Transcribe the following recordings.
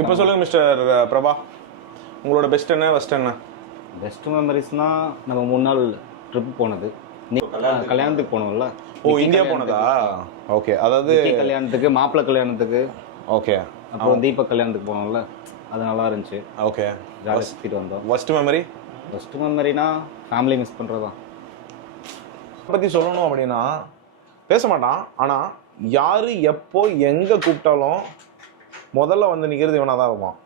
இப்போ சொல்லுங்க மிஸ்டர் பிரபா. உங்களோட பெஸ்ட் என்ன ஃபர்ஸ்ட் என்ன? பெஸ்ட் மெமரிஸ்னால் நம்ம மூணு நாள் ட்ரிப் போனது. கல்யாணத்துக்கு. போனோம்ல? ஓ இந்தியா போனதா? ஓகே அதாவது கல்யாணத்துக்கு மாப்பிள்ளை கல்யாணத்துக்கு. ஓகே. அப்புறம் தீபக் கல்யாணத்துக்கு போனோம்ல. அது நல்லா இருந்துச்சு. ஓகே. ஜாலியாக சுற்றிட்டு வந்தோம். ஃபர்ஸ்ட் மெமரி பெஸ்ட் மெமரினா ஃபேமிலி மிஸ் பண்ணுறது தான் பத்தி சொல்லணும் அப்படின்னா பேச மாட்டான். ஆனா யாரு எப்போ எங்க கூப்பிட்டாலும் முதல்ல வந்து நிக்கிறது இவனா தான் இருப்பான்.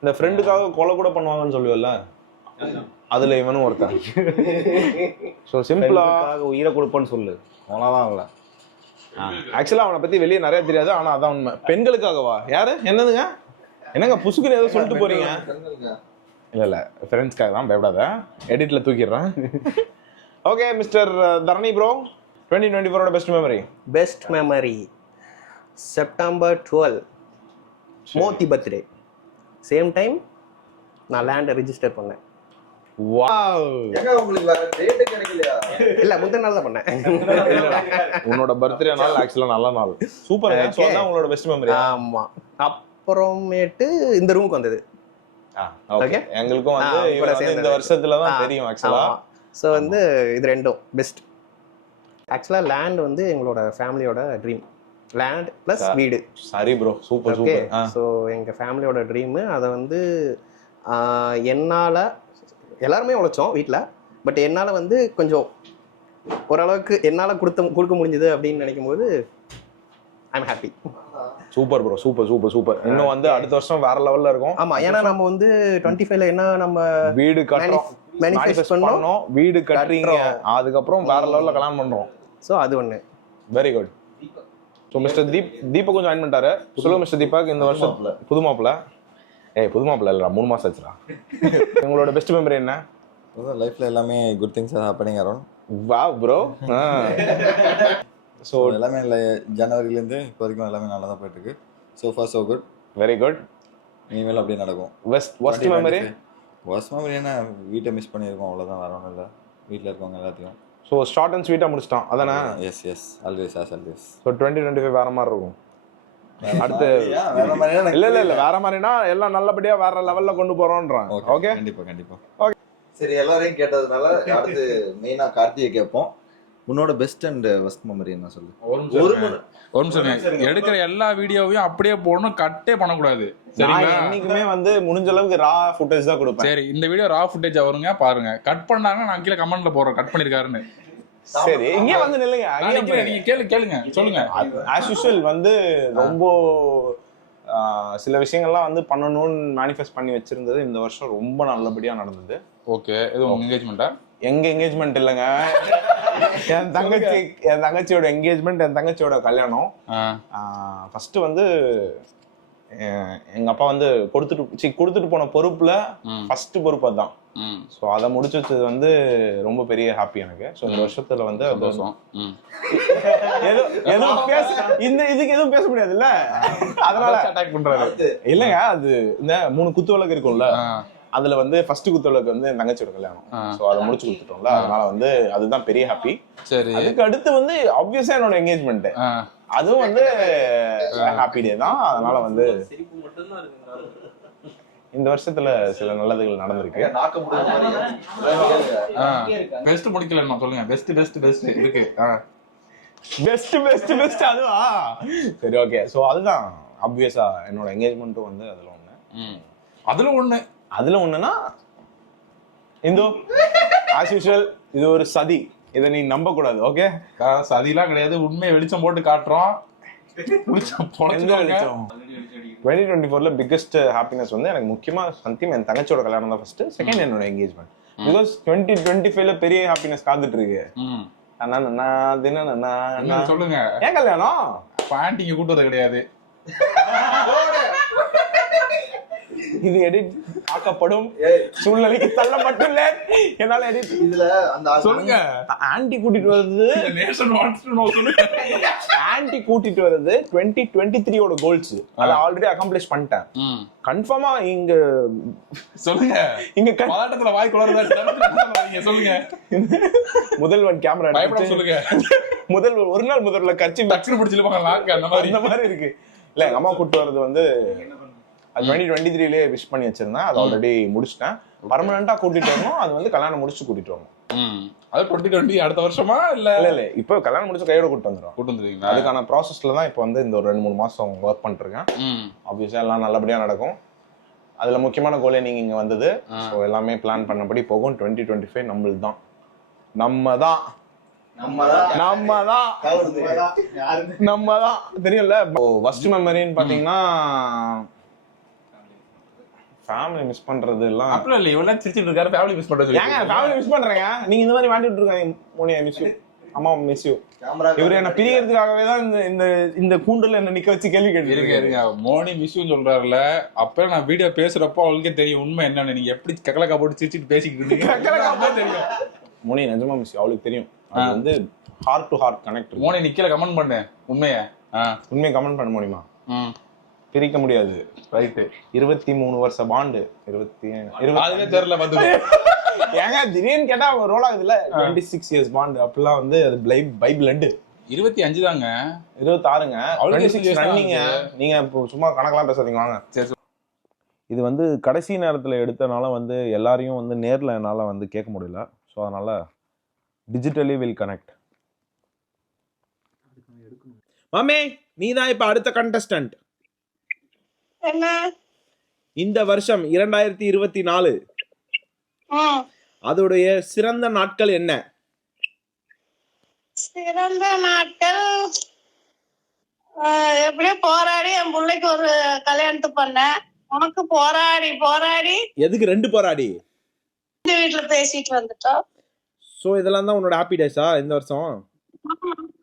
இந்த ஃப்ரெண்டுக்காக கொலை கூட பண்ணுவாங்கன்னு சொல்லுவல்ல அதுல இவனும் ஒருத்தன். ஸோ சிம்பிளா ஃப்ரெண்டுக்காக உயிரை கொடுப்போன்னு சொல்லு. அவ்வளோதான் இல்லை ஆக்சுவலா அவனை பத்தி வெளியே நிறைய தெரியாது ஆனா அதான் உண்மை. பெண்களுக்காகவா? யாரு? என்னதுங்க? என்னங்க புசுக்குன்னு ஏதோ சொல்லிட்டு போறீங்க. இல்ல இல்ல ஃப்ரெண்ட்ஸ்க்காக தான் பயப்படாத. எடிட்ல தூக்கிடுறேன். Okay mister Dharani bro twenty twenty ஃபோரோட best memory best memory September twelve மோத்தி பர்த்டே. சேம் டைம் நான் லேண்டை ரிஜிஸ்டர் பண்ணேன். இல்ல முந்தின நாள் தான் பண்ணேன். உன்னோட பர்த்டே நாள் ஆக்சுவலா நல்ல நாள். சூப்பர் உங்களோட பெஸ்ட் மெமரி ஆமா. அப்புறமேட்டு இந்த ரூமுக்கு வந்தது. ஓகே. எங்களுக்கும் வந்து இந்த. வருஷத்துல தான் தெரியும் ஆக்சுவலா ஸோ வந்து இது ரெண்டும் பெஸ்ட் ஆக்சுவலாக லேண்ட் வந்து எங்களோட ஃபேமிலியோட ட்ரீம் லேண்ட் ப்ளஸ். வீடு. சரி ப்ரோ சூப்பர் ஓகே ஸோ எங்கள் ஃபேமிலியோட ட்ரீமு அதை வந்து என்னால் எல்லாருமே உழைச்சோம் வீட்டில் பட் என்னால் வந்து கொஞ்சம் ஓரளவுக்கு என்னால் கொடுத்த கொடுக்க முடிஞ்சது அப்படின்னு நினைக்கும் போது I'm happy super bro super super super இன்னும் வந்து அடுத்த வருஷம் வேற லெவல்ல இருக்கும். ஆமாம் ஏன்னா நம்ம வந்து டுவெண்ட்டி ஃபைவ்ல என்ன நம்ம வீடு கட்டுறோம். manifest பண்ணோம். வீடு கட்டுறீங்க. அதுக்கப்புறம் வேற லெவல்ல கல்யாணம் பண்றோம். ஸோ அது ஒன்று very good so mister Deep தீபக்கும் join பண்ணிட்டாரு. சொல்லுங்க மிஸ்டர் தீபக் இந்த வருஷம் புது மாப்பிள்ள? ஏய் புது மாப்பிள்ள இல்லடா மூணு மாசம் ஆச்சுடா. உங்களோட பெஸ்ட் மெமரி என்ன? லைஃப்ல எல்லாமே குட் திங்ஸ் ஹேப்பனிங் அரௌண்ட் வா ப்ரோ ஸோ எல்லாமே இல்லை ஜனவரிலேருந்து இப்போ வரைக்கும் எல்லாமே நல்லா தான் போயிட்டு இருக்கு so far so good very good இனிமேல் அப்படியே நடக்கும். Worst worst memory worst memory என்ன? வீட்டை மிஸ் பண்ணியிருக்கோம் அவ்வளோதான் ஒன்றும் இல்லை. வீட்டில் இருக்கவங்க எல்லாத்தையும். ஸோ ஷார்ட் அண்ட் ஸ்வீட்டாக முடிச்சிட்டான். அதானே? Yes yes always as always so twenty twenty five வேற மாதிரி இருக்கும். அடுத்து இல்ல இல்ல இல்ல. வேற மாதிரினா எல்லாம் நல்லபடியா வேற லெவல்ல கொண்டு போறோம்ன்றான் ஓகே கண்டிப்பா கண்டிப்பா. சரி எல்லாரையும் கேட்டதுனால அடுத்து மெயினா கார்த்தியை கேட்போம் உன்னோட பெஸ்ட் அண்ட் ஃபர்ஸ்ட் மெமரி என்ன சொல்லு? ஒரு நிமிஷம் எடுக்கிற எல்லா வீடியோவையும் அப்படியே போடணும் கட்டே பண்ணக்கூடாது. சரிங்களா? என்னைக்குமே வந்து முடிஞ்ச அளவுக்கு ரா ஃபுட்டேஜ் தான் கொடுப்பேன். சரி இந்த வீடியோ ரா ஃபுட்டேஜ் வருங்க பாருங்க. கட் பண்ணாங்கன்னா நான் கீழே கமெண்ட்ல போடுறேன் கட் பண்ணிருக்காருன்னு சரி இங்கே வந்து நில்லுங்க. நீங்க கேளு கேளுங்க சொல்லுங்க. ஆஸ் யூஷுவல் வந்து ரொம்ப சில விஷயங்கள்லாம் வந்து பண்ணணும்னு மேனிஃபெஸ்ட் பண்ணி வச்சிருந்தது இந்த வருஷம் ரொம்ப நல்லபடியா நடந்தது. ஓகே இது உங்க என்கேஜ்மெண்டா எங்க என்கேஜ்மெண்ட் இல்லைங்க? என் தங்கச்சி என் தங்கச்சியோட என்கேஜ்மெண்ட் என் தங்கச்சியோட கல்யாணம். ஃபர்ஸ்ட் வந்து எங்க அப்பா வந்து கொடுத்துட்டு சி கொடுத்துட்டு போன பொறுப்புல ஃபர்ஸ்ட் பொறுப்பு அதான் ஸோ அதை முடிச்சு வச்சது வந்து ரொம்ப பெரிய ஹாப்பி எனக்கு. ஸோ இந்த வருஷத்துல வந்து சந்தோஷம். எதுவும் பேச இந்த இதுக்கு எதுவும் பேச முடியாதுல்ல அதனால அட்டாக் பண்றாரு. இல்லைங்க அது இந்த மூணு குத்து விளக்கு இருக்கும்ல? அதுல வந்து ஃபர்ஸ்ட் குத்து விளக்கு வந்து என் தங்கச்சியோட கல்யாணம். ஸோ அதை முடிச்சு கொடுத்துட்டோம்ல. அதனால வந்து அதுதான் பெரிய ஹாப்பி சரி. அதுக்கு அடுத்து வந்து ஆப்வியஸா என்னோட என்கேஜ்மெண்ட் அதுவும் வந்து ஹாப்பி டே தான். அதனால வந்து இந்த வருஷத்துல சில நல்லதுகள் நடந்திருக்கு. நாக்க முடியாத ஆ. பெஸ்ட் முடிக்கலன்னா சொல்லுங்க. பெஸ்ட் பெஸ்ட் பெஸ்ட் இருக்கு. பெஸ்ட் பெஸ்ட் பெஸ்ட் அதுவா? சரி ஓகே ஸோ அதுதான் ஆப்வியஸா என்னோட என்கேஜ்மெண்ட்டும் வந்து அதுல ஒண்ணு. ம். அதுல ஒண்ணு. அதுல ஒண்ணுன்னா இந்து ஆஸ் யூஷுவல் இது ஒரு சதி. இதை நீ நம்ப கூடாது ஓகே சதிலாம் கிடையாது. உண்மையை வெளிச்சம் போட்டு காட்டுறோம். டுவெண்ட்டி டுவெண்ட்டி ஃபோர்ல பிக்கஸ்ட் ஹாப்பினஸ் வந்து எனக்கு முக்கியமா சத்தியம் என் தங்கச்சியோட கல்யாணம் தான் ஃபர்ஸ்ட் செகண்ட் என்னோட என்கேஜ்மெண்ட் பிகாஸ் டுவெண்ட்டி டுவெண்ட்டி ஃபைவ்ல பெரிய ஹாப்பினஸ் காத்துட்டு இருக்கு. அண்ணா, தின, சொல்லுங்க. ஏன் கல்யாணம்? பாண்டிங்க கூட்டுறது கிடையாது. இது எடிட் ஆக்கப்படும். சூழ்நிலைக்கு தள்ளப்பட்டுள்ளேன் என்னால எடிட் இதுல அந்த சொல்லுங்க. ஆன்டி கூட்டிட்டு வருது நேஷன் வாட்ஸ் டு நோ சொல்லுங்க. ஆன்டி கூட்டிட்டு வருது டுவெண்ட்டி டுவெண்ட்டி த்ரீயோட கோல்ஸ் அதை ஆல்ரெடி அகாம்ப்ளிஷ் பண்ணிட்டேன். ம். கன்ஃபார்மா இங்க சொல்லுங்க. இங்க பதட்டத்துல வாய் குளறுதா நீங்க சொல்லுங்க. முதல்வன் கேமரா சொல்லுங்க. முதல்வர் ஒரு நாள் முதல்ல கட்சி டக்குனு பிடிச்சிருப்பாங்க லாக் அந்த மாதிரி அந்த மாதிரி. இருக்கு. இல்ல எங்க அம்மா கூட்டு வர்றது வந்து அது டுவெண்ட்டி டுவெண்ட்டி த்ரீலேயே விஷ் பண்ணி வச்சிருந்தேன். அது ஆல்ரெடி முடிச்சிட்டேன். பர்மனண்டா கூட்டிட்டு வரணும். அது வந்து கல்யாணம் முடிச்சு கூட்டிட்டு வரணும். ம். அது டுவெண்ட்டி டுவெண்ட்டி அடுத்த வருஷமா இல்ல? இல்ல இல்ல. இப்போ கல்யாணம் முடிச்சு கையோட கூட்டு வந்துடும் கூட்டு வந்துருக்கீங்களா அதுக்கான ப்ராசஸ்ல தான் இப்போ வந்து இந்த ஒரு ரெண்டு மூணு மாசம் ஒர்க் பண்ணிட்டு இருக்கேன் ம். ஆப்வியஸா எல்லாம் நல்லபடியா நடக்கும். அதுல முக்கியமான கோலே நீங்க இங்க வந்தது. ஸோ எல்லாமே பிளான் பண்ணபடி போகும். டுவெண்ட்டி டுவெண்ட்டி ஃபைவ் நம்மளுது தான். நம்ம தான். நம்ம தான். நம்ம தான். தெரியும்ல? ஃபர்ஸ்ட் மெமரின்னு பாத்தீங்கன்னா ஃபேமிலி மிஸ் பண்றது எல்லாம் அப்படிலாம் இல்ல இவ்வளவு சிரிச்சிட்டு இருக்காரு ஃபேமிலி மிஸ் பண்றது ஏங்க ஃபேமிலி மிஸ் பண்றேங்க. நீங்க இந்த மாதிரி மாட்டிட்டு இருக்காங்க மோனியா மிஸ் யூ அம்மா மிஸ் யூ இவர் என்ன பிரியறதுக்காகவே தான் இந்த இந்த இந்த கூண்டுல என்ன நிக்க வச்சு கேள்வி இருங்க கேட்டு இருங்க மோனி மிஸ்யூன்னு சொல்றாருல அப்ப நான் வீடியோ பேசுறப்போ அவளுக்கே தெரியும் உண்மை என்னன்னு. நீங்க எப்படி கக்கலக்கா போட்டு சிரிச்சிட்டு பேசிக்கிட்டு அப்பதான் தெரியும். மோனி நிஜமா மிஸ் அவளுக்கு தெரியும். அது வந்து hard to heart connect Moni நிக்கல கமெண்ட் பண்ணு உண்மைய. உண்மையை கமெண்ட் பண்ண முடியுமா ம். பிரிக்க முடியாது. ரைட்டு இருபத்தி மூணு வருஷ பாண்டு இருபத்தி இருபத்தி தெரியல பாத்து ஏங்க திடீர்னு கேட்டா ரோல் ஆகுதுல்ல? டுவெண்ட்டி சிக்ஸ் இயர்ஸ் பாண்டு அப்பெல்லாம் வந்து அது பை பிளட் இருபத்தி அஞ்சு தாங்க. years தான் ரன்னிங்க நீங்க இப்போ சும்மா கணக்கெல்லாம் பேசாதீங்க வாங்க. சரி இது வந்து கடைசி நேரத்தில் எடுத்தனால வந்து எல்லாரையும் வந்து நேரில் என்னால் வந்து கேட்க முடியல. ஸோ அதனால டிஜிட்டலி வில் கனெக்ட் மாமே நீ தான் இப்போ அடுத்த கண்டஸ்டன்ட் இந்த வருஷம் இரண்டாயிரத்தி இருபத்தி நாலு. அதோடைய சிறந்த நாட்கள் என்ன? சிறந்த நாட்கள் எப்படியோ போராடி என் பிள்ளைக்கு ஒரு கல்யாணத்து பண்ணேன். உனக்கு போராடி போராடி. எதுக்கு ரெண்டு போராடி? இந்த வீட்டுல பேசிட்டு வந்துட்டோம். ஸோ இதெல்லாம் தான் உன்னோட ஹாப்பி டேஸா இந்த வருஷம்?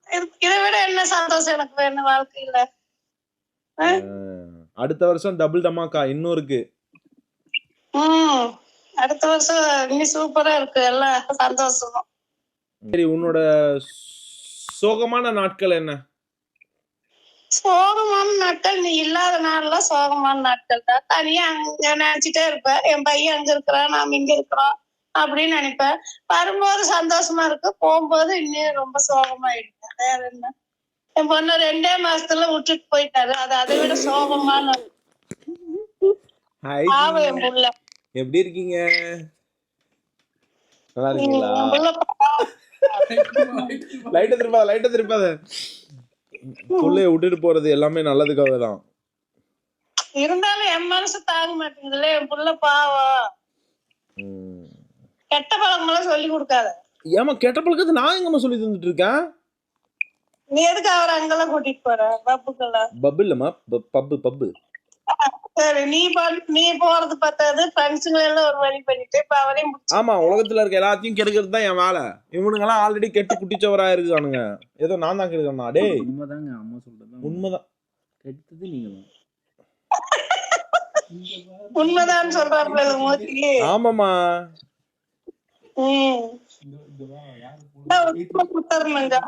இது- விட என்ன சந்தோஷம் எனக்கு வேணும் வாழ்க்கையில? அடுத்த வருஷம் டபுள் தமாக்கா இன்னும் இருக்கு. அடுத்த வருஷம் இனி சூப்பரா இருக்கு. எல்லாம் சந்தோஷம். சரி உன்னோட சோகமான நாட்கள் என்ன? சோகமான நாட்கள் நீ இல்லாத நாள்ல சோகமான நாட்கள் தான். தனியா அங்க நினைச்சிட்டே இருப்பேன் என் பையன் அங்க இருக்கிறான் நாம இங்க இருக்கிறோம் அப்படின்னு நினைப்பேன் வரும்போது சந்தோஷமா இருக்கு. போகும்போது இன்னும் ரொம்ப சோகமாயிடுது. வேற என்ன? என் பொண்ணு ரெண்டே மாசத்துல விட்டுட்டு போயிட்டாரு. அது அதை விட சோகமான எப்படி இருக்கீங்க? நல்லா இருக்கீங்களா. லைட்டை திருப்பாத லைட்டை திருப்பாத. புள்ளைய விட்டுட்டு போறது எல்லாமே நல்லதுக்காக தான் இருந்தாலும் என் மனசு தாங்க மாட்டேங்குதுல்ல என் புள்ள பாவம். கெட்ட பழக்கமெல்லாம் சொல்லி கொடுக்காத. ஏமா கெட்ட பழக்கத்தை நான் எங்கம்மா சொல்லி தந்துட்டு இருக்கேன்? நீ எதுக்கு அவரை அங்கெல்லாம் கூட்டிட்டு போற? பப்புக்கெல்லாம். பப்பு இல்லம்மா பப்பு பப்பு. சரி நீ நீ போறது பத்தாது. ஃப்ரெண்ட்ஸுங்க எல்லாம் ஒரு வழி பண்ணிட்டு இப்ப அவரையும் முடிச்சு ஆமா உலகத்துல இருக்க எல்லாத்தையும் கெடுக்கிறது தான் என் வேலை. இவனுங்க எல்லாம் ஆல்ரெடி கெட்டு குட்டிச்சவரா இருக்கானுங்க. ஏதோ நான் தான் கெடுக்கணும் டேய். உண்மைதாங்க அம்மா சொல்றது உண்மைதான். கெடுத்தது நீங்க தான். உண்மைதான் சொல்றாருல இது மூர்த்தி ஆமாமா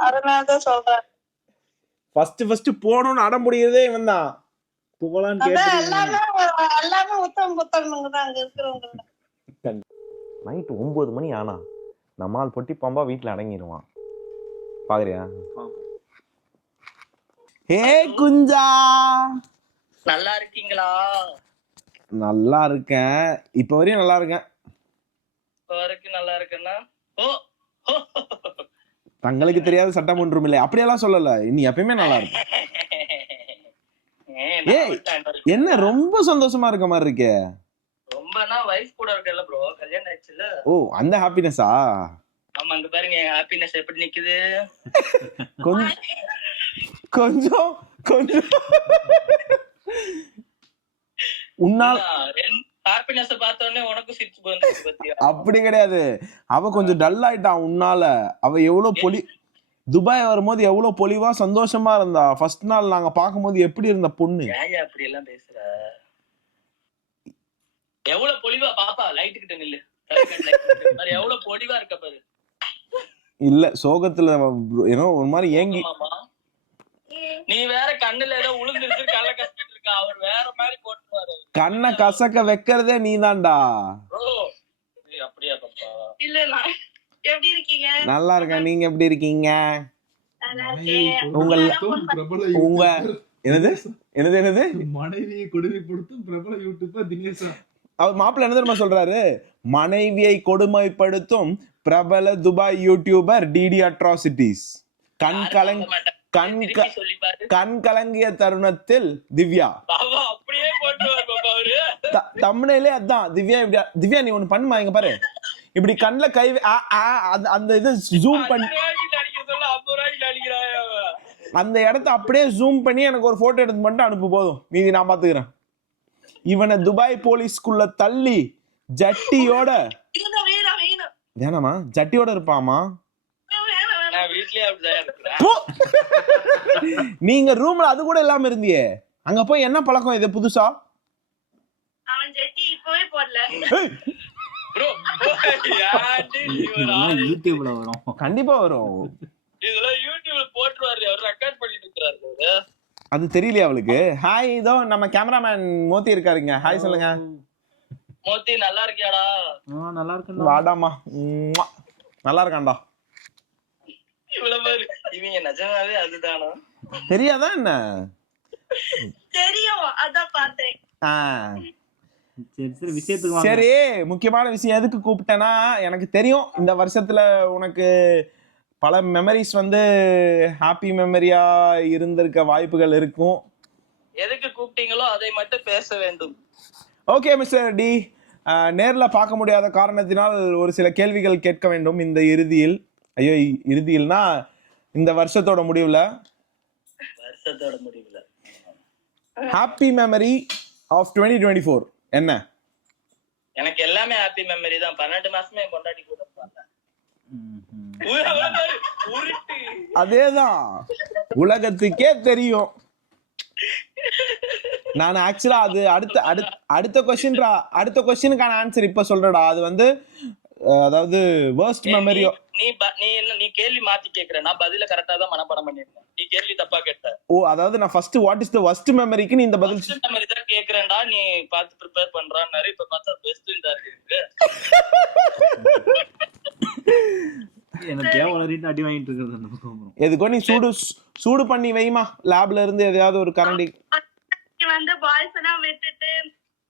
அதனாலதான் சொல்றேன். ஃபர்ஸ்ட் ஃபர்ஸ்ட் போகணும்னு அடம் முடியறதே இவன் தான் போகலான்னு கேட்டு நைட் ஒன்பது மணி ஆனா நம்மால் பொட்டி பாம்பா வீட்டில் அடங்கிடுவான். பாக்குறியா? ஹே குஞ்சா! நல்லா இருக்கீங்களா? நல்லா இருக்கேன். இப்போ வரையும் நல்லா இருக்கேன். இப்ப வரைக்கும் நல்லா இருக்குன்னா? ஓ. தங்களுக்கு தெரியாத சட்டம் ஒன்றும் இல்லை. அப்படியெல்லாம் சொல்லல. நீ எப்பயுமே நல்லா இருக்க ஏய், நான் ஏய். மட்டும் அங்க என்ன ரொம்ப சந்தோஷமா இருக்க மாதிரி இருக்கே? ரொம்பனா வைஃப் கூட இருக்கல ப்ரோ கல்யாணம் ஆயிடுச்சுல ஓ அந்த ஹாப்பினஸா ஆமா அங்க பாருங்க ஹாப்பினஸ் எப்படி நிக்குது? கொஞ்சம் கொஞ்சம். கொஞ்சம் உன்னால் அப்படி கிடையாது. அவ கொஞ்சம் டல் ஆயிட்டான் உன்னால. அவ எவ்வளவு பொலி துபாய் வரும்போது எவ்வளவு பொலிவா சந்தோஷமா இருந்தா. ஃபர்ஸ்ட் நாள் நாங்க பார்க்கும்போது எப்படி இருந்த பொண்ணு? அப்படி எல்லாம் பேசுற? எவ்வளவு பொலிவா? பாப்பா லைட் கிட்ட நில்லு. எவ்வளவு பொலிவா இருக்க பாரு. இல்ல சோகத்துல ஏன்னோ ஒரு மாதிரி ஏங்கி நீ வேற கண்ணுல ஏதோ உளுந்துருச்சு கல்ல கஷ்டம் அவர் வேற மாதிரி போட்டுவாரு கண்ணை கசக்க வைக்கிறதே அப்படியா பாப்பா? இல்ல நான் எப்படி இருக்கீங்க? நல்லா இருக்கேன். நீங்க எப்படி இருக்கீங்க? நல்லா இருக்கேன். உங்க உங்க என்னது? என்னது என்னது? மனைவியை கொடுமைப்படுத்தும் பிரபல யூடியூபர் தினேஷா. அவர் மாப்பிள்ள என்ன தெரியுமா சொல்றாரு? மனைவியை கொடுமைப்படுத்தும் பிரபல துபாய் யூடியூபர் டிடி அட்ராசிட்டிஸ் கண் கலங் கண் கண் கலங்கிய தருணத்தில் திவ்யா. பாபா அப்படியே போட்டுருவார் பாபா அவரு. த- thumbnail-ஏ அதான் திவ்யா இப்படி திவ்யா நீ ஒண்ணு பண்ணுமா இங்க பாரு. இப்படி கண்ணுல கை அந்த- இது ஜூம் பண்ணி அந்த இடத்த அப்படியே ஜூம் பண்ணி எனக்கு ஒரு போட்டோ எடுத்து மட்டும் அனுப்பு போதும். மீதி நான் பாத்துக்கிறேன். இவனை துபாய் போலீஸ்க்குள்ள தள்ளி ஜட்டியோட வேணாமா? ஜட்டியோட இருப்பாமா? நீங்க ரூம்ல அது கூட இல்லாம இருந்தியே. அங்க போய் என்ன பழக்கம் இது புதுசா? கண்டிப்பா வரும். இதெல்லாம் யூடியூப்ல போட்டுருவாரு அவர் ரெக்கார்ட் பண்ணிட்டு இருக்கிறாரு அவரு அது தெரியலையா அவளுக்கு. ஹாய் இதோ நம்ம கேமராமேன் மோத்தி இருக்காருங்க. ஹாய் சொல்லுங்க. மோத்தி நல்லா இருக்கியாடா? ஆ, நல்லா இருக்குண்ணா வாடாமா. உம்மா. நல்லா இருக்கான்டா. இவ்வளவு பாரு. இவங்க நிஜமாவே அதுதானா? தெரியாதா என்ன? தெரியும் அதான் பார்த்தேன். ஆ. சரி சரி விஷயத்துக்கு வாங்க. சரி முக்கியமான விஷயம் எதுக்கு கூப்பிட்டேன்னா எனக்கு தெரியும் இந்த வருஷத்துல உனக்கு பல மெமரிஸ் வந்து ஹாப்பி மெமரியா இருந்திருக்க வாய்ப்புகள் இருக்கும். எதுக்கு கூப்பிட்டீங்களோ அதை மட்டும் பேச வேண்டும். ஓகே மிஸ்டர் டி நேர்ல பார்க்க முடியாத காரணத்தினால் ஒரு சில கேள்விகள் கேட்க வேண்டும் இந்த இறுதியில். ஐயோ இறுதியில்னா இந்த வருஷத்தோட முடிவுல? வருஷத்தோட முடிவுல. Happy memory of twenty twenty four என்ன? எனக்கு எல்லாமே ஹாப்பி மெமரி தான். பன்னெண்டு மாசமே கூட உருட்டு. அதேதான். உலகத்துக்கே தெரியும். நான் ஆக்சுவலா அது அடுத்த அடுத்த அடுத்த கொஸ்டின்ரா அடுத்த கொஸ்டினுக்கான ஆன்சர் இப்ப சொல்றடா அது வந்து அதாவது வேர்ஸ்ட் மெமரியோ நீ ப- நீ என்ன நீ கேள்வி மாத்தி கேக்குற. நான் பதில கரெக்டா தான் மனப்பாடம் பண்ணிருக்கேன் நீ கேள்வி தப்பா கேட்ட. ஓ அதாவது நான் first what is the worst மெமரிக்கு நீ இந்த பதில் ஃபர்ஸ்ட் மெமரி தான் கேக்குறேன்டா. நீ பார்த்து ப்ரிப்பேர் பண்றான்னு இப்ப பார்த்தா பெஸ்ட் இந்த இருக்கு. எனக்கு தேவை வளரிட்டு அடி வாங்கிட்டு இருக்கிறது அந்த பக்கம் அப்புறம் எதுக்கோ நீ சூடு சூடு பண்ணி வைமா. லேப்ல இருந்து எதையாவது ஒரு கரண்டி வந்து பாய்ஸ் எல்லாம் விட்டுட்டு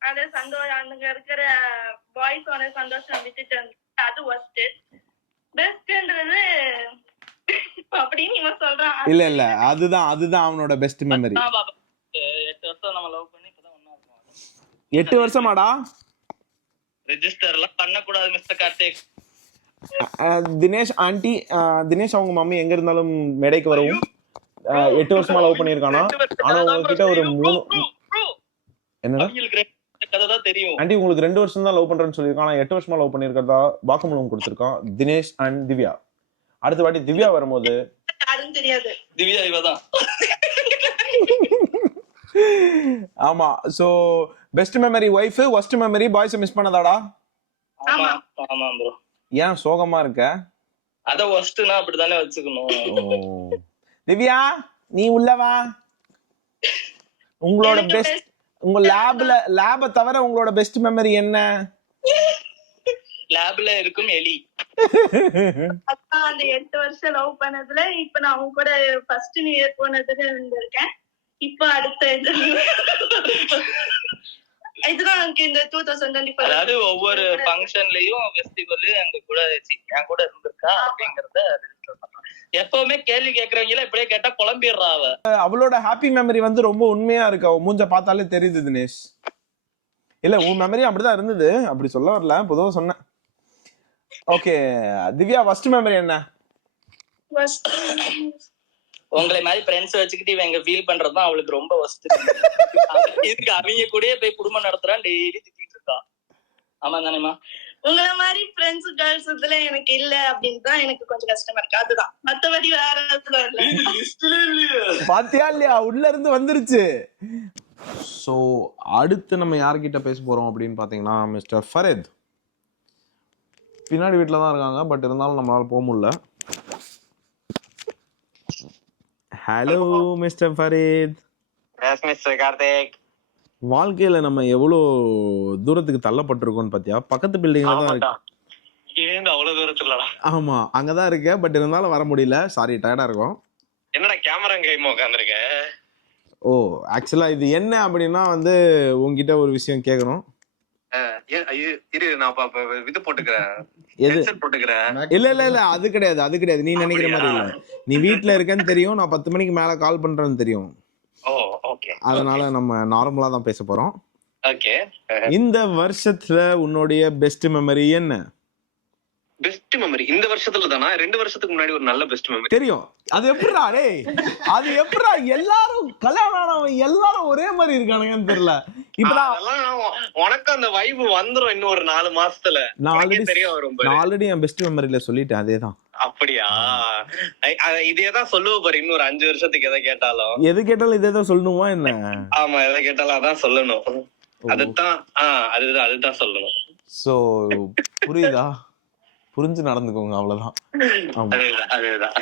அது சந்தோஷம் அங்க இருக்கிற பாய்ஸோட சந்தோஷம் விட்டுட்டு வந்து அது ஒஸ்ட் பெஸ்ட்ன்றது அப்படின்னு இவன் சொல்றான். இல்ல இல்ல அதுதான் அதுதான் அவனோட பெஸ்ட் மெமரி. எட்டு வருஷம் நம்ம லவ் பண்ணி இப்பதான் ஒண்ணா இருக்கோம். எட்டு வருஷமாடா? ரெஜிஸ்டர் எல்லாம் பண்ணக்கூடாது மிஸ்டர் கார்த்திக். தினேஷ் ஆண்டி அஹ், தினேஷ் அவங்க மம்மி எங்க இருந்தாலும் மேடைக்கு வரவும். எட்டு வருஷமா லவ் பண்ணிருக்கானா ஆனா உங்ககிட்ட ஒரு மூணு என்னடா? கதை தான் தெரியும். ஆண்டி உங்களுக்கு ரெண்டு வருஷம் தான் லவ் பண்றேன்னு சொல்லியிருக்கான். ஆனா எட்டு வருஷமா லவ் பண்ணிருக்கிறதா வாக்குமூலம் கொடுத்திருக்கான். தினேஷ் அண்ட் திவ்யா. அடுத்த வாட்டி திவ்யா வரும்போது தெரியாது. திவ்யா இவதான். ஆமா so best memory wife worst memory boys miss பண்ணதாடா? ஆமா ஆமா. ப்ரோ ஏன் சோகமா இருக்க? அத ஒஸ்ட்னா அப்படிதானே வச்சுக்கணும். திவ்யா நீ உள்ளவா உங்களோட பெஸ்ட் உங்க லேப்ல லேப தவிர உங்களோட பெஸ்ட் மெமரி என்ன? லேப்ல இருக்கும் எலி. அதான் அந்த எட்டு வருஷம் லவ் பண்ணதுல இப்ப நான் அவங்க கூட ஃபர்ஸ்ட் நியூ இயர் போனதுல இருந்திருக்கேன். இப்ப அடுத்த இது. இதுதான் எனக்கு இந்த டூ தௌசண்ட் டுவெண்ட்டி அதாவது ஒவ்வொரு ஃபங்க்ஷன்லயும் ஃபெஸ்டிவல்லயும் எங்க கூட என் கூட இருந்திருக்கா அப்படிங்கறத. எப்பவுமே கேள்வி கேக்குறவங்கள இப்படியே கேட்டா குழம்பிடுறா அவ. அவளோட ஹாப்பி மெமரி வந்து ரொம்ப உண்மையா இருக்கு. அவ மூஞ்ச பார்த்தாலே தெரியுது தினேஷ். இல்ல உன் மெமரி அப்படிதான் இருந்தது. அப்படி சொல்ல வரல பொதுவா சொன்னேன். ஓகே திவ்யா ஃபர்ஸ்ட் மெமரி என்ன? உங்களை மாதிரி ஃப்ரெண்ட்ஸ் வச்சுக்கிட்டு இவன் எங்க ஃபீல் பண்றதுதான் அவளுக்கு ரொம்ப ஒஸ்ட் இதுக்கு அவங்க கூடயே போய் குடும்பம் நடத்துறான் டெய்லி திட்டிட்டு இருக்கான். ஆமா தானேமா உங்கள மாதிரி ஃப்ரெண்ட்ஸ் கேர்ள்ஸ் இதுல எனக்கு இல்ல அப்படின்னு தான் எனக்கு கொஞ்சம் கஷ்டமா இருக்கு. அதுதான். மத்தபடி வேற இல்ல பாத்தியா இல்லையா? உள்ள இருந்து வந்துருச்சு. ஸோ அடுத்து நம்ம யார்கிட்ட பேச போறோம் அப்படின்னு பாத்தீங்கன்னா மிஸ்டர் ஃபரீத் பின்னாடி வீட்டில் தான் இருக்காங்க பட் இருந்தாலும் நம்மளால போக முடியல. Hello mister Fareed mister Karthik வாழ்க்கையில நம்ம எவ்வளோ தூரத்துக்கு தள்ளப்பட்டிருக்கோம்னு பாத்தியா? பக்கத்து பில்டிங்ல தான் இருக்கு. ஏன் அவ்வளவு தூரத்துலடா ஆமா அங்கதான் இருக்கேன் பட் இருந்தாலும் வர முடியல. சாரி டயர்டா இருக்கும். என்னடா கேமரா கைமா உட்காந்துருக்க ஓ ஆக்சுவலா இது என்ன அப்படின்னா வந்து உங்ககிட்ட ஒரு விஷயம் கேட்கணும் இரு நான் இது போட்டுக்கிறேன். போட்டுக்கிறேன். இல்ல இல்ல இல்ல அது கிடையாது அது கிடையாது. நீ நினைக்கிற மாதிரி இல்ல. நீ வீட்ல இருக்கேன்னு தெரியும். நான் பத்து மணிக்கு மேல கால் பண்றேன்னு தெரியும். அதனால நம்ம நார்மலா தான் பேச போறோம். ஓகே இந்த வருஷத்துல உன்னுடைய பெஸ்ட் மெமரி என்ன? பெஸ்ட் மெமரி இந்த வருஷத்துல தானா? ரெண்டு வருஷத்துக்கு முன்னாடி ஒரு நல்ல பெஸ்ட் மெமரி தெரியும். அது எப்படிடா டேய்? அது எப்படிடா? எல்லாரும் கல்யாணம் ஆனவன் எல்லாரும் ஒரே மாதிரி இருக்கானுங்கன்னு தெரியல. அதெல்லாம் உனக்கு அந்த வைப் வந்துரும் இன்னும் ஒரு நாலு மாசத்துல. நான் ஆல்ரெடி தெரிய வரும். நான் ஆல்ரெடி என் பெஸ்ட் மெமரியில சொல்லிட்டேன் அதேதான். அப்படியா? இதேதான் சொல்லுவ பாரு இன்னொரு அஞ்சு வருஷத்துக்கு எதை கேட்டாலும். எது கேட்டாலும் இதே தான் சொல்லணுமா என்ன? ஆமா எதை கேட்டாலும் அதான் சொல்லணும். அதுதான் ஆஹ் அதுதான் அதுதான் சொல்லணும். சோ புரியுதா? புரிஞ்சு நடந்துக்கோங்க அவ்வளவுதான்.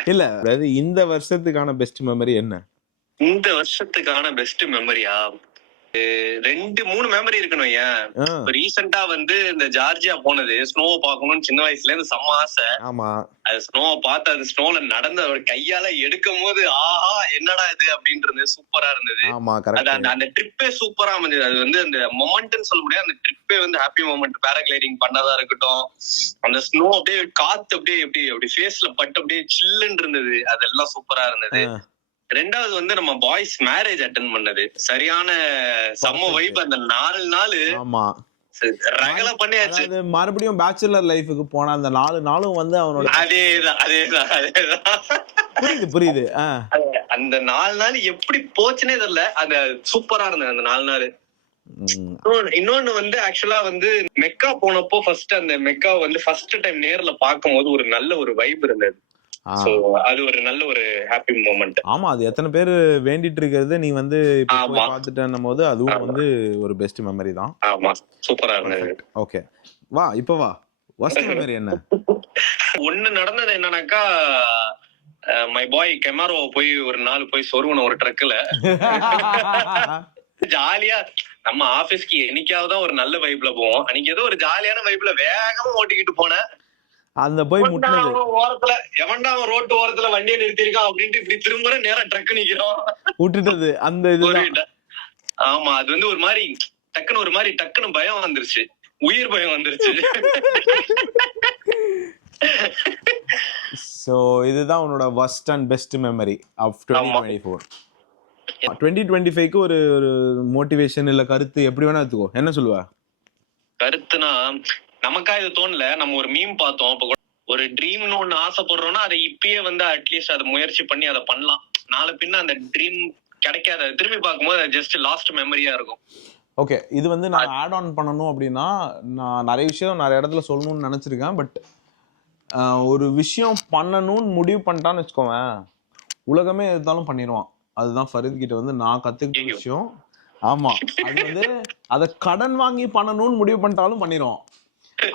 இல்ல அதாவது இந்த வருஷத்துக்கான பெஸ்ட் மெமரி என்ன? இந்த வருஷத்துக்கான பெஸ்ட் மெமரியா ரெண்டு மூணு மெமரி இருக்கணும் ஏன் இப்ப ரீசெண்டா வந்து இந்த ஜார்ஜியா போனது ஸ்னோவை பார்க்கணும்னு சின்ன வயசுல இருந்து செம்ம ஆசை. ஆமா. அது ஸ்னோவை பார்த்து அது ஸ்னோல நடந்து அவர் கையால எடுக்கும் போது ஆஹா என்னடா இது அப்படின்றது சூப்பரா இருந்தது. அந்த அந்த ட்ரிப்பே சூப்பரா அமைஞ்சது. அது வந்து அந்த மொமெண்ட்னு சொல்ல முடியாது. அந்த ட்ரிப்பே வந்து ஹாப்பி மொமெண்ட் பேராகிளைடிங் பண்ணதா இருக்கட்டும். அந்த ஸ்னோ அப்படியே காத்து அப்படியே எப்படி அப்படி ஃபேஸ்ல பட்டு அப்படியே சில்லுன்னு இருந்தது. அதெல்லாம் சூப்பரா இருந்தது. ரெண்டாவது வந்து நம்ம பாய்ஸ் மேரேஜ் அட்டன் பண்ணது. சரியான செம்ம வைப் அந்த நாலு நாள் ஆமா. ரகல பண்ணியாச்சு. மறுபடியும் பேச்சுலர் லைஃபுக்கு போன அந்த நாலு நாளும் வந்து அவனோட அதேதான் அதேதான் அதேதான். புரியுது புரியுது. அந்த நாலு நாள் எப்படி போச்சுனே தெரியல. அந்த சூப்பரா இருந்தது அந்த நாலு நாள். இன்னொன்னு- வந்து ஆக்சுவலா வந்து மெக்கா போனப்போ ஃபர்ஸ்ட் அந்த மெக்கா வந்து ஃபர்ஸ்ட் டைம் நேர்ல பார்க்கும்போது ஒரு நல்ல ஒரு வைப் இருந்தது. அது ஒரு நல்ல ஒரு ஹாப்பி மூமெண்ட் ஆமா அது எத்தனை பேர் வேண்டிட்டு இருக்கிறது நீ வந்து. பார்த்துட்டேன்னும் போது அதுவும். வந்து ஒரு பெஸ்ட் மெமரி தான். ஆமா சூப்பரா இருந்தது. ஓகே வா இப்ப வா. ஃபர்ஸ்ட் மெமரி என்ன? ஒண்ணு நடந்தது என்னன்னாக்கா மை பாய் கெமாரோ போய் ஒரு நாள் போய் சொருவணும் ஒரு ட்ரக்ல ஜாலியா நம்ம ஆபீஸ்க்கு என்னைக்காவது ஒரு நல்ல வைப்ல போவோம். அன்னைக்கு ஏதோ ஒரு ஜாலியான வைப்ல வேகமா ஓட்டிக்கிட்டு போனேன். அந்த போய் முட்டினது. ஓரத்துல எவன்டா அவன் ரோட்டு ஓரத்துல வண்டியை நிறுத்திருக்கான் அப்படின்ட்டு இப்படி திரும்ப நேரா ட்ரக் நிக்கிறோம் விட்டுட்டது அந்த ட- ஆமா அது வந்து ஒரு மாதிரி டக்குன்னு ஒரு மாதிரி டக்குன்னு பயம் வந்துருச்சு. உயிர் பயம் வந்துருச்சு. ஸோ இதுதான் உன்னோட first and best memory of twenty. Twenty four twenty twenty ஃபைவ்க்கு ஒரு ஒரு மோட்டிவேஷன் இல்லை கருத்து எப்படி வேணா எடுத்துக்கோ. என்ன சொல்லுவ? கருத்துனா நமக்கா இது தோணல. நம்ம ஒரு மீம் பார்த்தோம். அப்ப ஒரு ட்ரீம்னு ஒண்ணு ஆசைப்படுறோம்னா அதை இப்பயே வந்து அட்லீஸ்ட் அதை முயற்சி பண்ணி அதை பண்ணலாம். நாளை பின்ன அந்த ட்ரீம் கிடைக்காத திரும்பி பார்க்கும்போது அது ஜஸ்ட் லாஸ்ட் மெமரியா இருக்கும். ஓகே இது வந்து நான் ஆட் ஆன் பண்ணணும் அப்படின்னா நான் நிறைய விஷயம் நிறைய இடத்துல சொல்லணும்னு நினச்சிருக்கேன். பட் ஒரு விஷயம் பண்ணணும்னு முடிவு பண்ணிட்டான்னு வச்சுக்கோவேன். உலகமே எதாலும் பண்ணிடுவான். அதுதான் ஃபரீத் கிட்ட வந்து நான் கற்றுக்கிட்ட ஐயோ. விஷயம். ஆமாம் அது வந்து அதை கடன் வாங்கி பண்ணணும்னு முடிவு பண்ணிட்டாலும் பண்ணிடுவான்.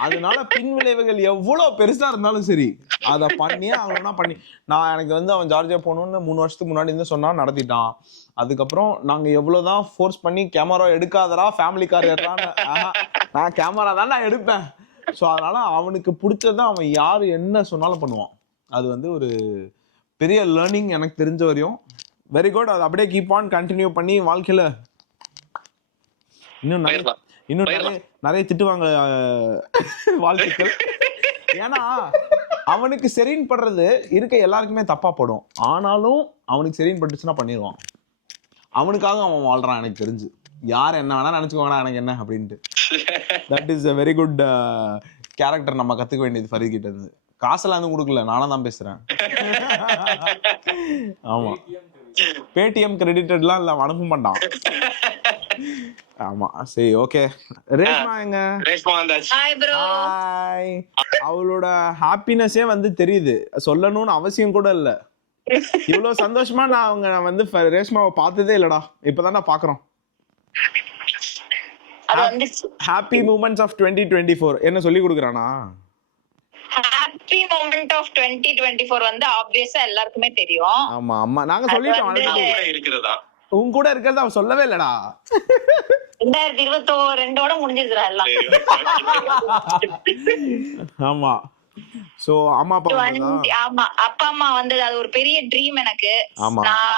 அதனால பின் விளைவுகள் எவ்வளோ பெருசா இருந்தாலும் சரி அதை பண்ணியே அவனா பண்ணி நான் எனக்கு வந்து அவன் ஜார்ஜியா போகணும்னு மூணு வருஷத்துக்கு முன்னாடி இருந்து சொன்னா நடத்திட்டான். அதுக்கப்புறம் நாங்க எவ்வளவுதான் ஃபோர்ஸ் பண்ணி கேமரா எடுக்காதடா ஃபேமிலி கார் எடுறான்னு நான் கேமரா தான் நான் எடுப்பேன். ஸோ அதனால அவனுக்கு பிடிச்சத அவன் யார் என்ன சொன்னாலும் பண்ணுவான். அது வந்து ஒரு பெரிய லேர்னிங் எனக்கு தெரிஞ்ச வரையும். வெரி குட் அது அப்படியே கீப் ஆன் கண்டினியூ பண்ணி வாழ்க்கையில. இன்னும் நல்லா இன்னும் நிறைய திட்டுவாங்க வாழ்த்துக்கள். ஏன்னா அவனுக்கு சரின்னு படுறது இருக்க எல்லாருக்குமே தப்பா படும். ஆனாலும் அவனுக்கு சரின்னு பட்டுச்சுன்னா பண்ணிடுவான் அவனுக்காக அவன் வாழ்றான் எனக்கு தெரிஞ்சு. யார் என்ன வேணா நினைச்சுக்கோங்கடா எனக்கு என்ன அப்படின்ட்டு. That is a very good character நம்ம கத்துக்க வேண்டியது ஃபரீத் கிட்ட இருந்து. காசெல்லாம் எதுவும் கொடுக்கல நானா தான் பேசுறேன். ஆமா. பேடிஎம் கிரெடிட்டட்லாம் இல்ல அனுப்ப மாட்டான். ஆமா சரி ஓகே ரேஷ்மா எங்க? ரேஷ்மா வந்தாச்சு. ஹாய் ப்ரோ ஹாய் அவளோட ஹாப்பினஸே வந்து தெரியுது. சொல்லணும்னு அவசியம் கூட இல்ல. இவ்வளவு சந்தோஷமா நான் அவங்க நான் வந்து ரேஷ்மாவை பார்த்ததே இல்லடா. இப்பதான் நான் பாக்குறோம். அது வந்து happy moments of twenty twenty four என்ன சொல்லி கொடுக்குறானா? Happy moment of twenty twenty four வந்து ஆப்வியஸா எல்லாருக்குமே தெரியும். ஆமா ஆமா நாங்க சொல்லிட்டோம் இருக்கிறதா? உன் கூட இருக்கிறது அவன் சொல்லவே இல்லடா. ரெண்டாயிரத்தி இருபத்தோ ரெண்டோட முடிஞ்சிருக்கிறா எல்லாம். ஆமா. சோ அம்மா அப்பா வந்ததா? 20 ஆமா. அப்பா அம்மா வந்தது. அது ஒரு பெரிய ட்ரீம் எனக்கு. நான்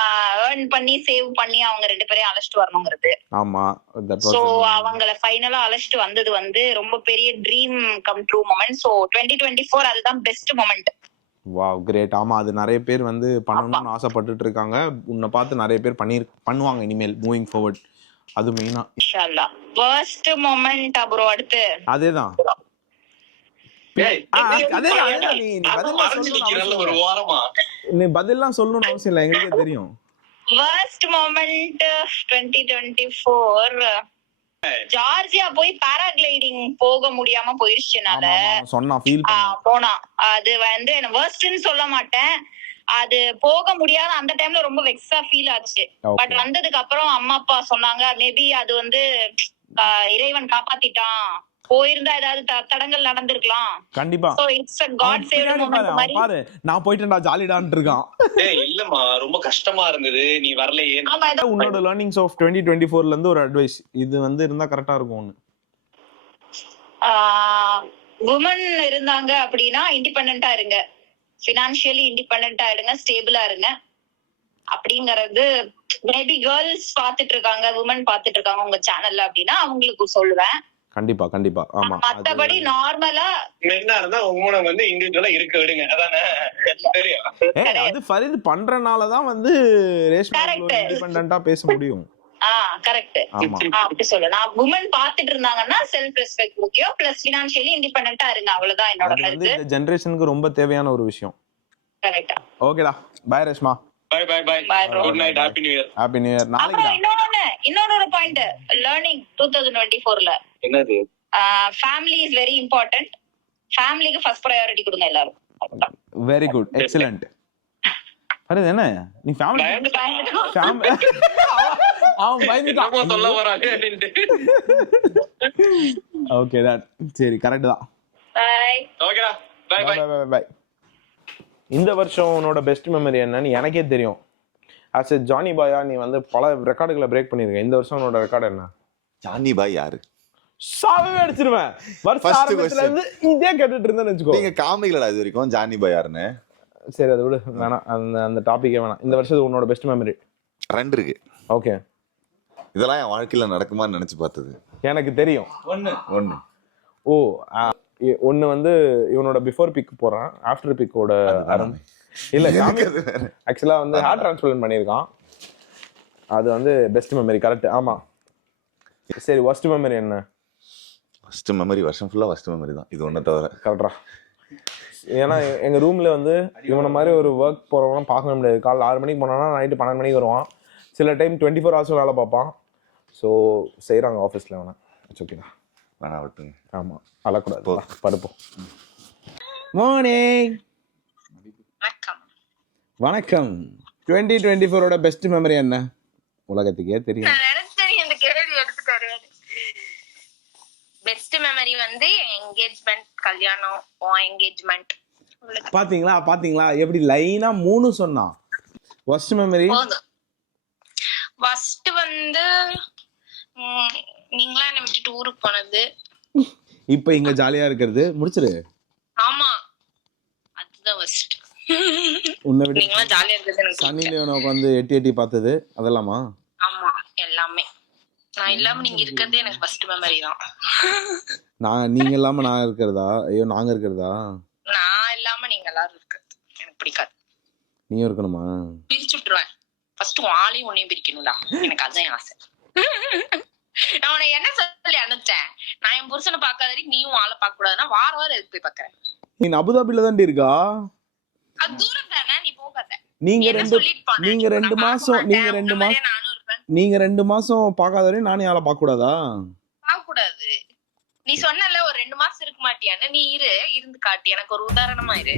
ஏர்ன் பண்ணி சேவ் பண்ணி அவங்க ரெண்டு பேரையும் அழைச்சிட்டு வரணுங்கிறது. ஆமா. சோ அவங்கள ஃபைனலா அழைச்சிட்டு வந்தது வந்து ரொம்ப பெரிய dream come true moment so twenty twenty four அதுதான் பெஸ்ட் மொமெண்ட் வாவ் கிரேட் ஆமா அது நிறைய பேர் வந்து பண்ணணும்னு ஆசைப்பட்டுட்டு இருக்காங்க உன்னை பார்த்து நிறைய பேர் பண்ணி பண்ணுவாங்க இனிமேல் மூவிங் ஃபார்வர்ட் அது மெயினா ஃபர்ஸ்ட் மொமெண்ட் அப்புறம் அடுத்து. அதேதான். நீ சொல்லணும்னு அவசியம் ஒரு இல்லை. வாரமா? நீ பதில்லாம் சொல்லணும்னு அவசியம் இல்லை எங்களுக்கே தெரியும். First moment twenty twenty four Georgia போய் பாராகிளைடிங் போக முடியாம போயிருச்சுனால போனா. அது வந்து வேர்ஸ்ட்னு சொல்ல மாட்டேன். அது போக முடியாத அந்த டைம்ல ரொம்ப வெக்ஸா ஃபீல் ஆச்சு. பட் வந்ததுக்கு அப்புறம் அம்மா அப்பா சொன்னாங்க மேபி அது வந்து இறைவன் காப்பாத்திட்டான். போயிருந்தா ஏதாவது த- தடங்கள் நடந்திருக்கலாம். கண்டிப்பா. சோ இட்ஸ் காட் சேவ் பாரு, மொமெண்ட் நான் போயிட்டேன்டா ஜாலிடான் இருக்கான். ஏய் இல்லம்மா ரொம்ப கஷ்டமா இருந்தது. நீ வரலையே. ஆமா இது உன்னோட லேர்னிங்ஸ் ஆஃப் டுவெண்ட்டி டுவெண்ட்டி ஃபோர்ல இருந்து ஒரு அட்வைஸ் இது வந்து இருந்தா கரெக்டா இருக்கும் ஒன்று உமன் இருந்தாங்க அப்படின்னா இண்டிபெண்டா இருங்க. பினான்சியலி இண்டிபெண்டா இருங்க ஸ்டேபிளா இருங்க. அப்படிங்கறது மேபி கேர்ள்ஸ் பாத்துட்டு இருக்காங்க உமன் பாத்துட்டு இருக்காங்க உங்க சேனல்ல அப்படின்னா அவங்களுக்கு சொல்லுவேன். கண்டிப்பா கண்டிப்பா. ஆமா மத்தபடி நார்மலா மென்னா இருந்தா உங்களை வந்து இண்டிவிஜுவலா இருக்க விடுங்க. அதானே? தெரியும். அது ஃபரீத் பண்றனால தான் வந்து ரேஷ்மா. இண்டிபெண்டா பேச முடியும். ஆ கரெக்ட் ஆமா. அப்படி சொல்ல நான் உமன் பாத்துட்டு இருந்தாங்கன்னா செல்ஃப் ரெஸ்பெக்ட் முக்கியம். பிளஸ் பினான்சியலி இண்டிபெண்டா இருங்க. அவ்வளவுதான் என்னோட கருத்து. இந்த ஜெனரேஷனுக்கு ரொம்ப தேவையான ஒரு விஷயம். கரெக்டா ஓகேடா. Bye Reshma. Bye bye bye. Good night happy new year happy new year நாளைக்கு இன்னொரு point learning two thousand twenty ஃபோர்ல என்னது? ஃபேமிலி இஸ் வெரி இம்பார்ட்டன்ட் ஃபேமிலிக்கு ஃபர்ஸ்ட் ப்ரையாரிட்டி கொடுங்க எல்லாரும். வெரி குட் எக்ஸலண்ட் ஃபரீத் என்ன? நீ ஃபேமிலி. ஃபேமிலி அவன் பயந்துட்டான் சொல்ல வராங்க ஓகே தட் சரி கரெக்ட் தான். Bye. ஓகேடா bye bye bye bye bye இந்த வருஷம் உன்னோட பெஸ்ட் மெமரி என்னன்னு எனக்கே தெரியும். ஆஸ் எ ஜானி பாயா நீ வந்து பல ரெக்கார்டுகளை பிரேக் பண்ணிருக்க இந்த வருஷம் உன்னோட ரெக்கார்டு என்ன? ஜானி பாய் யாரு? சாவே அடிச்சிருவேன். வருஷ ஆரம்பத்துல. இருந்து இதே கேட்டுட்டு இருந்தேன்னு வச்சுக்கோ. நீங்க காமிக்கலடா இது வரைக்கும் ஜானி பாய் யாருன்னு? சரி அதை விடு. வேணாம். அந்த அந்த டாபிக்கே வேணாம். இந்த வருஷத்து உன்னோட பெஸ்ட் மெமரி ரெண்டு இருக்கு. ஓகே இதெல்லாம் என் வாழ்க்கையில நடக்குமான்னு நினைச்சு பார்த்தது. எனக்கு தெரியும். ஒண்ணு. ஓ ஒன்னு வந்து இவனோட பிஃபோர் பிக் போறான். ஆஃப்டர் பிக்கோட அரம் இல்ல ஆக்சுவலா வந்து ஹேர் டிரான்ஸ்பிளண்ட் பண்ணியிருக்கான். அது வந்து பெஸ்ட் மெமரி கரெக்ட் ஆமா. சரி ஒஸ்ட் மெமரி என்ன? ஃபர்ஸ்ட் மெமரி வருஷம் ஃபுல்லா ஃபர்ஸ்ட் மெமரி தான். இது ஒண்ணு தவிர. கரெக்டா ஏன்னா எ- எங்க ரூம்ல வந்து இவனை மாதிரி ஒரு ஒர்க் போறவங்க பார்க்க முடியாது. காலைல ஆறு மணிக்கு போனானா நைட்டு பன்னெண்டு மணிக்கு வருவான். சில டைம் டுவெண்ட்டி ஃபோர் ஹவர்ஸும் வேலை பார்ப்பான். ஸோ செய்கிறாங்க ஆஃபீஸில் அவனை ஓகேடா வேணா விட்டுங்க ஆமாம் அழக்கூடாது. படுப்போம். மார்னிங் வணக்கம். வணக்கம். டுவெண்ட்டி டுவெண்ட்டி ஃபோரோட பெஸ்ட் மெமரி என்ன? உலகத்துக்கே தெரியும் நான் நினைச்சேன் இந்த கேள்வி எடுத்துட்டு வருவேன் பெஸ்ட் மெமரி வந்து என்கேஜ்மெண்ட் கல்யாணம் என்கேஜ்மெண்ட் பாத்தீங்களா? பாத்தீங்களா? எப்படி லைனா மூணு சொன்னான் ஃபர்ஸ்ட் மெமரி ஃபர்ஸ்ட் வந்து நீங்களா என்னை விட்டுட்டு ஊருக்கு போனது. இப்போ இங்க ஜாலியா இருக்கிறது. முடிச்சிரு. ஆமா. அதுதான் ஃபர்ஸ்ட் உன்னை விட நீங்களா ஜாலியா இருக்கிறது சனி. லியோனை உட்காந்து எட்டி எட்டி பார்த்தது. அதெல்லாமா? ஆமா எல்லாமே. நான் இல்லாம நீங்க இருக்கிறதே எனக்கு ஃபர்ஸ்ட் மெமரி தான். நான் நீங்க இல்லாம நான் இருக்கிறதா? ஐயோ நாங்க இருக்கிறதா? நான் இல்லாம நீங்க எல்லாரும் இருக்கிறது. எனக்கு பிடிக்காது. நீயும் இருக்கணுமா? பிரிச்சு விட்டுருவேன். ஃபர்ஸ்ட் ஆளையும் உன்னையும் பிரிக்கணும்டா. எனக்கு அதுதான் என் ஆசை. நான் உன்னை என்ன சொல்லி அனுப்பிச்சேன்? நான் என் புருஷனை பார்க்காத வரைக்கும் நீயும் ஆளை பார்க்க கூடாதுன்னா வார வாரம் எதுக்கு போய் பார்க்கறேன் நீ அபுதாபில தாண்டி இருக்கா? அது தூரம் தானே நீ போகாத. நீங்க ரெண்டு? நீங்க ரெண்டு மாசம். நீங்க ரெண்டு மாசம் நீங்க ரெண்டு மாசம் பார்க்காத வரையும் நானும் யாரை பார்க்க கூடாதா பார்க்க கூடாது நீ சொன்னல ஒரு ரெண்டு மாசம் இருக்க மாட்டியான்னு. நீ இரு இருந்து காட்டு. எனக்கு ஒரு உதாரணமா இரு.